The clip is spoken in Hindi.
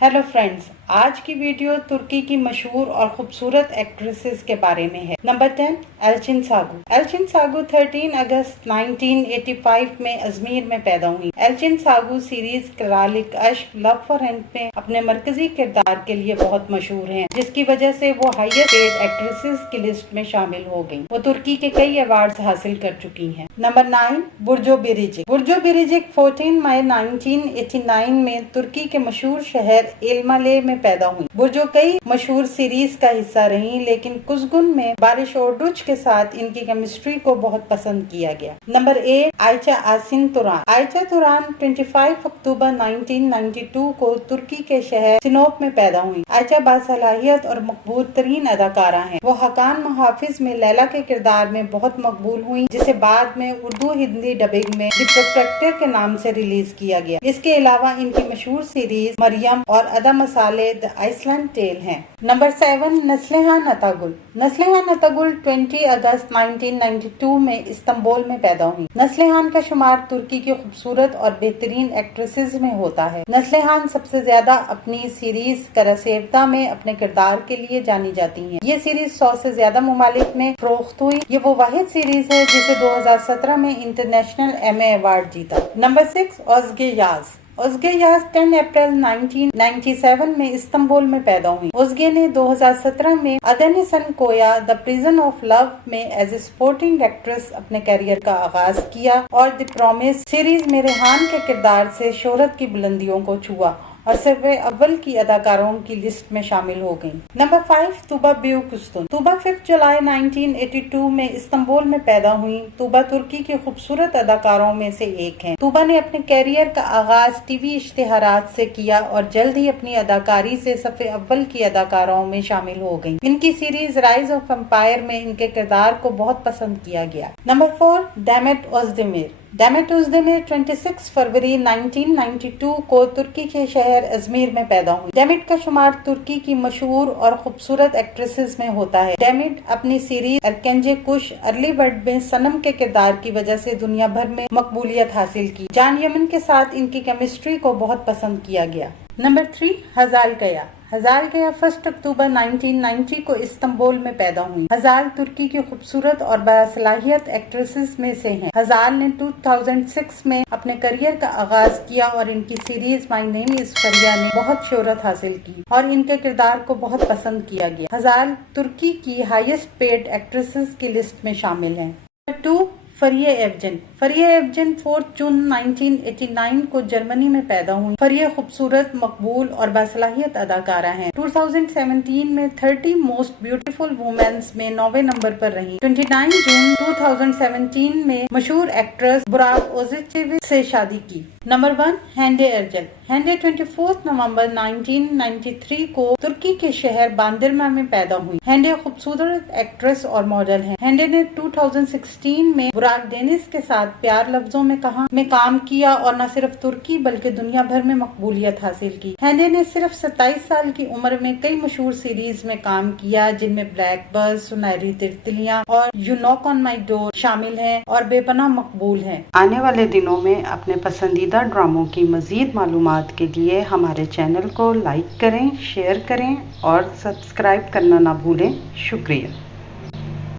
हेलो फ्रेंड्स, आज की वीडियो तुर्की की मशहूर और खूबसूरत एक्ट्रेसेस के बारे में है। नंबर 10 एल्चिन सागू। एल्चिन सागू 13 अगस्त 1985 में अजमेर में पैदा हुई। एल्चिन सागू series करालिक Ashk love for rent में अपने मरकजी किरदार के लिए बहुत मशहूर हैं, जिसकी वजह से वो हाईएस्ट पेड एक्ट्रेसेस की लिस्ट में शामिल हो गयी। वो तुर्की के कई अवार्ड हासिल कर चुकी हैं। नंबर 9 बुर्जो बिरिजिक। बुर्जो बिरिजिक 14 मई 1989 में तुर्की के मशहूर शहर एलमाले में पैदा हुई। बुर्जो कई मशहूर सीरीज का हिस्सा रही, लेकिन कुज़गुन में बारिश ओर्डुच के साथ इनकी केमिस्ट्री को बहुत पसंद किया गया। नंबर 8 आयचा आसिन तुरान। आयचा तुरान 25 अक्टूबर 1992 को तुर्की के शहर सिनोप में पैदा हुई। आयचा बासलाहियत और मकबूल तरीन अदाकारा है। वो हकान मुहाफिज में लैला के किरदार में बहुत मकबूल हुई, जिसे बाद में उर्दू हिंदी डबिंग में द प्रोटेक्टर के नाम से रिलीज किया गया। इसके अलावा इनकी मशहूर सीरीज मरियम और अदा मसाले द आइसलैंड टेल हैं। नंबर 7 नस्लेहान अतागुल। नस्लेहान अतागुल 20 अगस्त 1992 में इस्तांबुल में पैदा हुई। नस्लेहान का शुमार तुर्की की खूबसूरत और बेहतरीन एक्ट्रेसेस में होता है। नस्लेहान सबसे ज्यादा अपनी सीरीज करासेवता में अपने किरदार के लिए जानी जाती हैं। ये सीरीज 100 से ज्यादा ममालिक में फरोख्त हुई। ये वो वाहिद सीरीज है जिसे 2017 में इंटरनेशनल एमे अवार्ड जीता। नंबर 6 ओज़गे याज। ओज़गे याज 10 अप्रैल 1997 में इस्तांबुल में पैदा हुई। ओज़गे ने 2017 में अदनिसन कोया द प्रिजन ऑफ लव में एज ए सपोर्टिंग एक्ट्रेस अपने करियर का आगाज किया और द प्रॉमिस सीरीज में रेहान के किरदार से शोहरत की बुलंदियों को छुआ और सर्वे अव्वल की अदाकारों की लिस्ट में शामिल हो गयी। नंबर 5 तुबा ब्यूकुस्तुन। तुबा 5 जुलाई 1982 में इस्तांबुल में पैदा हुई। तुबा तुर्की की खूबसूरत अदाकारों में से एक हैं। तुबा ने अपने कैरियर का आगाज टीवी इश्तिहारात से किया और जल्द ही अपनी अदाकारी से सफ़े अव्वल की अदाकारों में शामिल हो गयी। इनकी सीरीज राइज ऑफ एम्पायर में इनके किरदार को बहुत पसंद किया गया। Number 4 demat ओज़देमिर। डेमेट ओज़देमिर 26 फरवरी 1992 को तुर्की के शहर अजमेर में पैदा हुई। डेमिट का शुमार तुर्की की मशहूर और खूबसूरत एक्ट्रेसेस में होता है। डेमिट अपनी सीरीज एरकेंजे कुश अर्ली बर्ड में सनम के किरदार की वजह से दुनिया भर में मकबूलियत हासिल की। जान यमन के साथ इनकी केमिस्ट्री को बहुत पसंद किया गया। नंबर 3 हजाल गया। हजाल गया 1 अक्टूबर 1990 को इस्तांबुल में पैदा हुई। हजाल तुर्की की खूबसूरत और बासलाहियत एक्ट्रेसेस में से हैं। हजाल ने 2006 में अपने करियर का आगाज किया और इनकी सीरीज माय नेम इज फरिया ने बहुत शोहरत हासिल की और इनके किरदार को बहुत पसंद किया गया। हजाल तुर्की की हाईएस्ट पेड एक्ट्रेसेस की लिस्ट में शामिल है। 2 फरिया एवजन। फरिया एवजन 4 जून 1989 को जर्मनी में पैदा हुई। फरिया खूबसूरत, मकबूल और बासलाहियत अदाकारा हैं। 2017 में 30 मोस्ट ब्यूटीफुल वुमेन्स में 9वें नंबर पर रही। 29 जून 2017 में मशहूर एक्ट्रेस बुराक ओज़ेचेविच से शादी की। नंबर 1 हैंडे एरजल। हैंडे 24 नवंबर 1993 को तुर्की के शहर बांदिरमा में पैदा हुई। हैंडे खूबसूरत एक्ट्रेस और मॉडल हैं। हैंडे ने 2016 में बुराक डेनिस के साथ प्यार लफ्जों में काम किया और न सिर्फ तुर्की बल्कि दुनिया भर में मकबूलियत हासिल की। हैंडे ने सिर्फ 27 साल की उम्र में कई मशहूर सीरीज में काम किया, जिनमें ब्लैक बस, सुनहरी तितलियां और you knock on my door शामिल हैं और बेपनाह मकबूल हैं। आने वाले दिनों में अपने पसंदीदा ड्रामों की मजीद मालूमात के लिए हमारे चैनल को लाइक करें, शेयर करें और सब्सक्राइब करना ना भूलें। शुक्रिया।